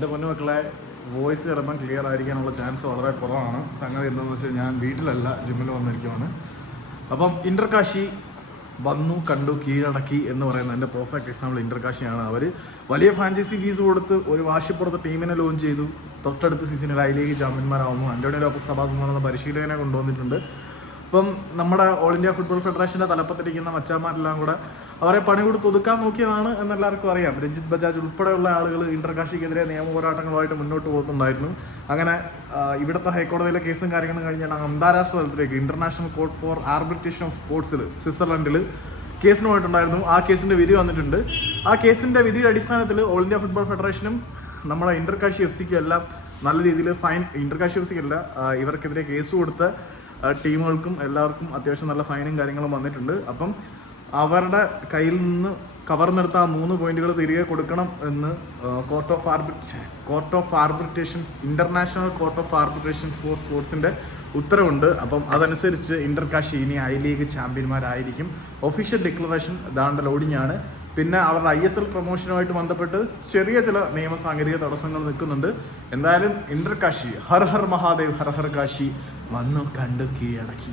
എൻ്റെ പൊന്നുമക്കളെ വോയിസ് ചിലപ്പം clear ആയിരിക്കാനുള്ള chance വളരെ കുറവാണ്. സംഗതി എന്താണെന്ന് വെച്ചാൽ ഞാൻ വീട്ടിലല്ല, ജിമ്മിൽ വന്നിരിക്കുവാണ്. അപ്പം ഇന്റർകാശി വന്നു, കണ്ടു, കീഴടക്കി എന്ന് പറയുന്നത് എൻ്റെ പെർഫെക്റ്റ് എക്സാമ്പിൾ ഇന്റർകാശിയാണ്. അവർ വലിയ ഫ്രാഞ്ചൈസി ഫീസ് കൊടുത്ത് ഒരു വാശിപ്പുറത്ത് ടീമിനെ ലോഞ്ച് ചെയ്തു. തൊട്ടടുത്ത സീസണിൽ ഐ ലീഗ് ചാമ്പ്യന്മാരാവുന്നു. ആന്റോണിയോ ലോപ്പസ് സബാസ് എന്ന പരിശീലകനെ കൊണ്ടുവന്നിട്ടുണ്ട്. ഇപ്പം നമ്മുടെ ഓൾ ഇന്ത്യ ഫുട്ബോൾ ഫെഡറേഷൻ്റെ തലപ്പത്തിരിക്കുന്ന മച്ചാന്മാരെല്ലാം കൂടെ അവരെ പണി കൊടുത്ത് ഒതുക്കാൻ നോക്കിയതാണ് എന്നെല്ലാവർക്കും അറിയാം. രഞ്ജിത്ത് ബജാജ് ഉൾപ്പെടെയുള്ള ആളുകൾ ഇന്റർകാശിക്കെതിരെ നിയമ പോരാട്ടങ്ങളുമായിട്ട് മുന്നോട്ട് പോകുന്നുണ്ടായിരുന്നു. അങ്ങനെ ഇവിടുത്തെ ഹൈക്കോടതിയിലെ കേസും കാര്യങ്ങളും കഴിഞ്ഞാൽ അന്താരാഷ്ട്ര തലത്തിലേക്ക് international court four arbitration of സ്പോർട്സിൽ സ്വിറ്റ്സർലൻഡിൽ കേസിന് പോയിട്ടുണ്ടായിരുന്നു. ആ കേസിന്റെ വിധി വന്നിട്ടുണ്ട്. ആ കേസിന്റെ വിധിയുടെ അടിസ്ഥാനത്തിൽ ഓൾ ഇന്ത്യ ഫുട്ബോൾ ഫെഡറേഷനും നമ്മുടെ ഇന്റർകാശി എഫ് സിക്കും എല്ലാം നല്ല രീതിയിൽ ഫൈൻ, ഇന്റർകാശി എഫ് സിക്കല്ല, ഇവർക്കെതിരെ കേസ് കൊടുത്ത ടീമുകൾക്കും എല്ലാവർക്കും അത്യാവശ്യം നല്ല ഫൈനും കാര്യങ്ങളും വന്നിട്ടുണ്ട്. അപ്പം അവരുടെ കയ്യിൽ നിന്ന് കവർന്നെടുത്ത ആ 3 പോയിന്റുകൾ തിരികെ കൊടുക്കണം എന്ന് court of arbitration international court of arbitration for സ്പോർട്സിന്റെ ഉത്തരവുണ്ട്. അപ്പം അതനുസരിച്ച് ഇന്റർകാശി ഇനി ഐ ലീഗ് ചാമ്പ്യന്മാരായിരിക്കും. ഒഫീഷ്യൽ ഡിക്ലറേഷൻ ദാണ്ട ലോഡിങ്ങാണ്. പിന്നെ അവരുടെ ISL പ്രൊമോഷനുമായിട്ട് ബന്ധപ്പെട്ട് ചെറിയ ചില നിയമ സാങ്കേതിക തടസ്സങ്ങൾ നിൽക്കുന്നുണ്ട്. എന്തായാലും ഇന്റർകാശി ഹർ ഹർ മഹാദേവ്, ഹർ ഹർ കാശി വന്നു, കണ്ടു, കീഴടക്കി.